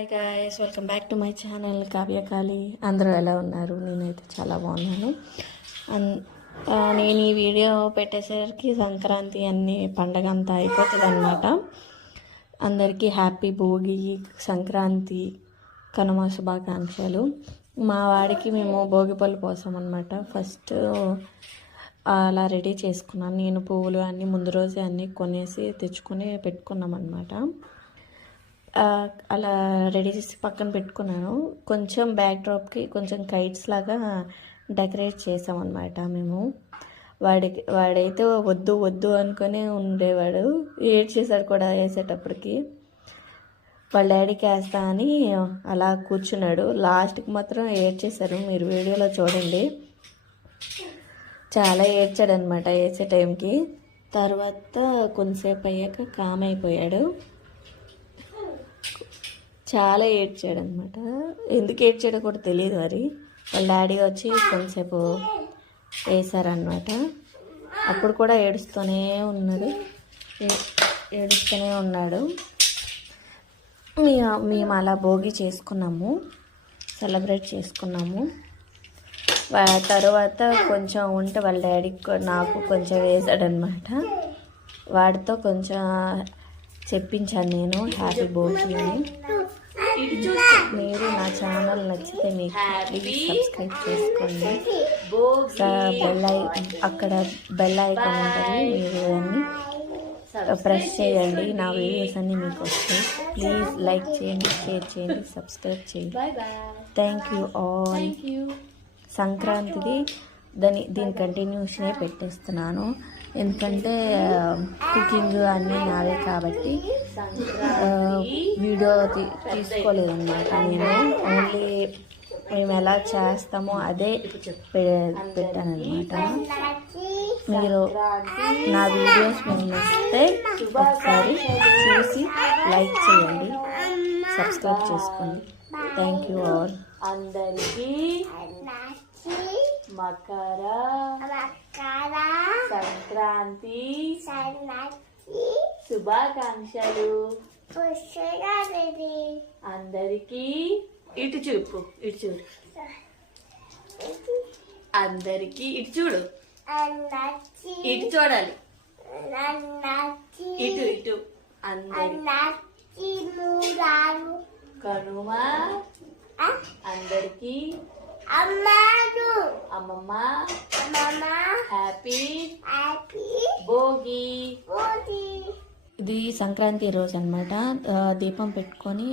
Hi guys, welcome back to my channel Kavyakali. అందరూ ఎలా ఉన్నారు? నేనైతే చాలా బాగున్నాను. నేను ఈ వీడియో పెట్టేసరికి సంక్రాంతి అన్ని పండగ అంతా అయిపోతుంది అనమాట. అందరికీ హ్యాపీ భోగి, సంక్రాంతి, కనుమ శుభాకాంక్షలు. మా వాడికి మేము భోగిపళ్ళు కోసం అనమాట. ఫస్ట్ అలా రెడీ చేసుకున్నాను. నేను పువ్వులు అన్నీ ముందు రోజే అన్నీ కొనేసి తెచ్చుకొని పెట్టుకున్నాం అనమాట. అలా రెడీ చేసి పక్కన పెట్టుకున్నాను. కొంచెం బ్యాక్ డ్రాప్కి కొంచెం కైట్స్ లాగా డెకరేట్ చేసామన్నమాట మేము. వాడైతే వద్దు వద్దు అనుకునే ఉండేవాడు. ఏడ్చేసాడు కూడా వేసేటప్పటికి. వాళ్ళ డాడీకి వేస్తా అని అలా కూర్చున్నాడు. లాస్ట్కి మాత్రం ఏడ్చేశారు. మీరు వీడియోలో చూడండి. చాలా ఏడ్చాడనమాట వేసే టైంకి. తర్వాత కొంతసేపు అయ్యాక కామ్ అయిపోయాడు. చాలా ఏడ్చాడు అనమాట. ఎందుకు ఏడ్చాడో కూడా తెలియదు. మరి వాళ్ళ డాడీ వచ్చి కొంతసేపు వేసారనమాట. అప్పుడు కూడా ఏడుస్తూనే ఉన్నాడు. మేము అలా భోగి చేసుకున్నాము, సెలబ్రేట్ చేసుకున్నాము. తర్వాత కొంచెం ఉంటే వాళ్ళ డాడీకి నాకు కొంచెం వేసాడనమాట. వాడితో కొంచెం చెప్పించాను నేను హ్యాపీ భోగి అని. మీరు నా ఛానల్ నచ్చితే మీకు ప్లీజ్ సబ్స్క్రైబ్ చేసుకోండి. అక్కడ బెల్ ఐకాన్ ఉంటుంది, మీరు దాన్ని ప్రెస్ చేయండి. నా వీడియోస్ అన్నీ మీకు వస్తాయి. ప్లీజ్ లైక్ చేయండి, షేర్ చేయండి, సబ్స్క్రైబ్ చేయండి. Thank you all. సంక్రాంతిది దీని కంటిన్యూషనే పెట్టేస్తున్నాను. ఎందుకంటే కుకింగ్ అన్నీ నావే కాబట్టి వీడియో తీసుకోలేదన్నమాట. నేను ఓన్లీ మేము ఎలా చేస్తామో అదే పెట్టానన్నమాట. మీరు నా వీడియోస్ మేము నచ్చితే ఒకసారి చూసి లైక్ చేయండి, సబ్స్క్రైబ్ చేసుకోండి. Thank you all. అందరికీ మకర సంక్రాంతి శుభాకాంక్షలు. అందరికీ ఇటు చూపు, ఇటు చూడు. అందరికీ ఇటు చూడు, ఇటు చూడాలి, ఇటు ఇటు. అందరికీ కనుమ. అందరికీ అమ్మమ్మ హ్యాపీ భోగి. ఇది సంక్రాంతి రోజు అనమాట. దీపం పెట్టుకొని